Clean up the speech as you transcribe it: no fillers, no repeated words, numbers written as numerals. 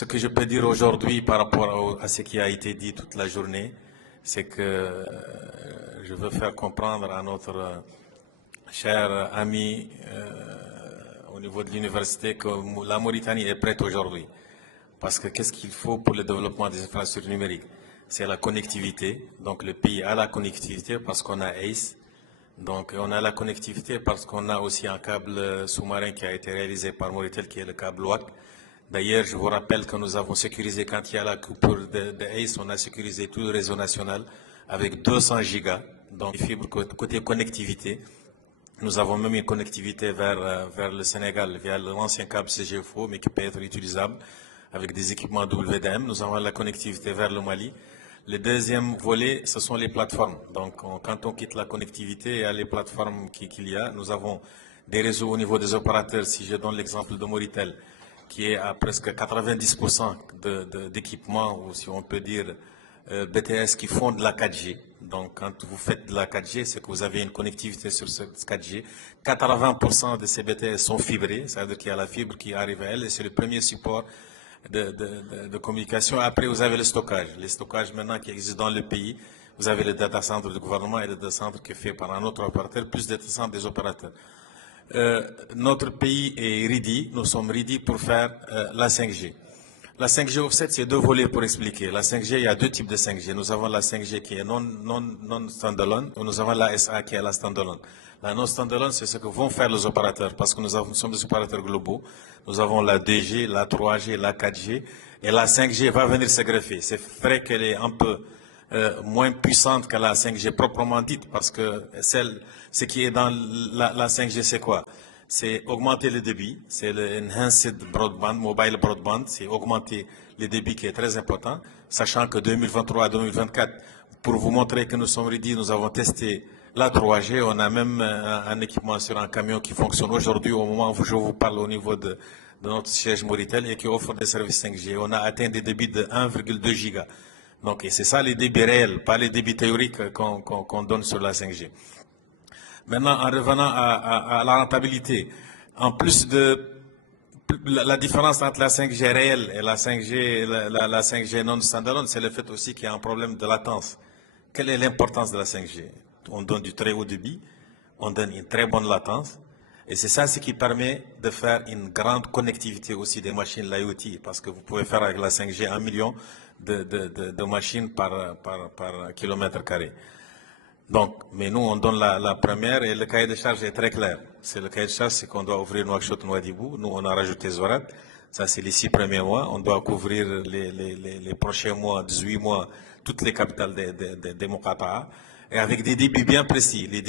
ce que je peux dire aujourd'hui par rapport à ce qui a été dit toute la journée, c'est que je veux faire comprendre à notre cher ami au niveau de l'université que la Mauritanie est prête aujourd'hui. Parce que qu'est-ce qu'il faut pour le développement des infrastructures numériques? C'est la connectivité. Donc le pays a la connectivité parce qu'on a ACE. Donc on a la connectivité parce qu'on a aussi un câble sous-marin qui a été réalisé par Mauritel, qui est le câble WAC. D'ailleurs, je vous rappelle que nous avons sécurisé, quand il y a la coupure de ACE, on a sécurisé tout le réseau national avec 200 gigas, donc fibres côté connectivité. Nous avons même une connectivité vers le Sénégal via l'ancien câble CGFO, mais qui peut être utilisable avec des équipements WDM. Nous avons la connectivité vers le Mali. Le deuxième volet, ce sont les plateformes. Donc, quand on quitte la connectivité, il y a les plateformes qu'il y a. Nous avons des réseaux au niveau des opérateurs. Si je donne l'exemple de Mauritel, qui est à presque 90% d'équipements, ou si on peut dire BTS, qui font de la 4G. Donc, quand vous faites de la 4G, c'est que vous avez une connectivité sur ce 4G. 80% de ces BTS sont fibrés, c'est-à-dire qu'il y a la fibre qui arrive à elle, et c'est le premier support de communication. Après, vous avez le stockage. Les stockages maintenant qui existent dans le pays, vous avez le data center du gouvernement et le data center qui est fait par un autre opérateur, plus le data center des opérateurs. Notre pays est ready, nous sommes ready pour faire la 5G. La 5G offset, c'est deux volets pour expliquer. La 5G, il y a deux types de 5G. Nous avons la 5G qui est non standalone, et nous avons la SA qui est la standalone. La non standalone, c'est ce que vont faire les opérateurs, parce que nous sommes des opérateurs globaux. Nous avons la 2G, la 3G, la 4G, et la 5G va venir se greffer. C'est vrai qu'elle est un peu moins puissante que la 5G proprement dite, parce que ce qui est dans la 5G, c'est quoi? C'est augmenter le débit, c'est le Enhanced Broadband, Mobile Broadband, c'est augmenter le débit qui est très important, sachant que 2023 à 2024, pour vous montrer que nous sommes ready, nous avons testé la 3G, on a même un équipement sur un camion qui fonctionne aujourd'hui au moment où je vous parle au niveau de notre siège Mauritel et qui offre des services 5G. On a atteint des débits de 1,2 giga. Donc, et c'est ça les débits réels, pas les débits théoriques qu'on donne sur la 5G. Maintenant, en revenant à la rentabilité, en plus de la différence entre la 5G réelle et la 5G non standalone, c'est le fait aussi qu'il y a un problème de latence. Quelle est l'importance de la 5G? On donne du très haut débit, on donne une très bonne latence, et c'est ça ce qui permet de faire une grande connectivité aussi des machines l'IoT, parce que vous pouvez faire avec la 5G 1 million de machines par kilomètre carré. Donc, mais nous, on donne la première et le cahier de charge est très clair. C'est le cahier de charge, c'est qu'on doit ouvrir Nouakchott, Nouadhibou. Nous, on a rajouté Zorat. Ça, c'est les 6 premiers mois. On doit couvrir les prochains mois, 18 mois, toutes les capitales des Mokata. Et avec des débits bien précis. Les débits